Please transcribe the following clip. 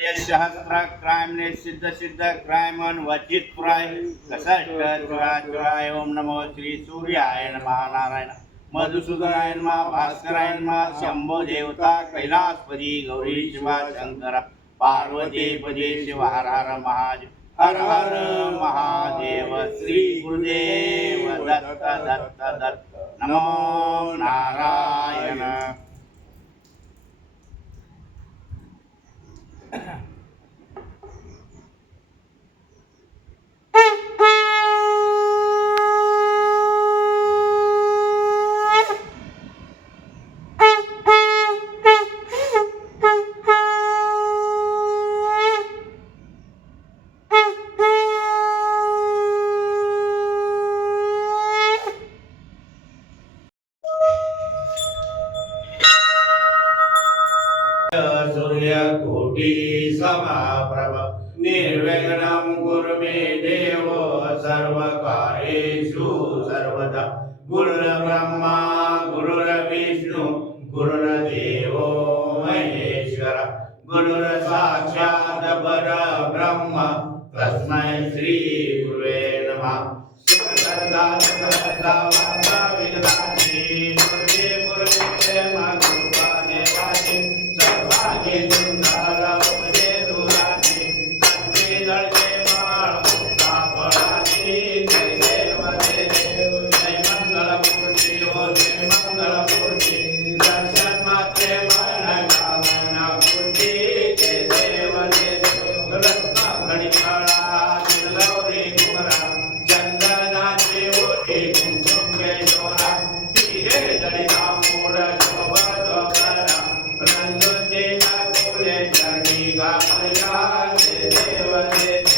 सहस्र सिद्ध सिद्ध क्राइम वचित पुराय. चुराय ओम नमो श्री सूर्याय नमः. नारायण. मधुसूदनाय नमः. भास्कराय नमः. शंभो देवता. कैलासपदी गौरी शिवा शंकर. पार्वती पदी शिव. हर हर महादेव हर हर महादेव. श्री गुरुदेव दत्त दत्त दत्त. नमो नारायण. Yeah. सूर्यकोटि समाप्रभ। निर्विघ्नं कुरु मे देव सर्वकार्येषु सर्वदा। गुरुर्ब्रह्मा, गुरुर्विष्णु, गुरुर्देवो महेश्वर। गुरुर्साक्षात् परब्रह्म, तस्मै श्री गुरुवे नमः सुखसदा என்றாரா गा देव दे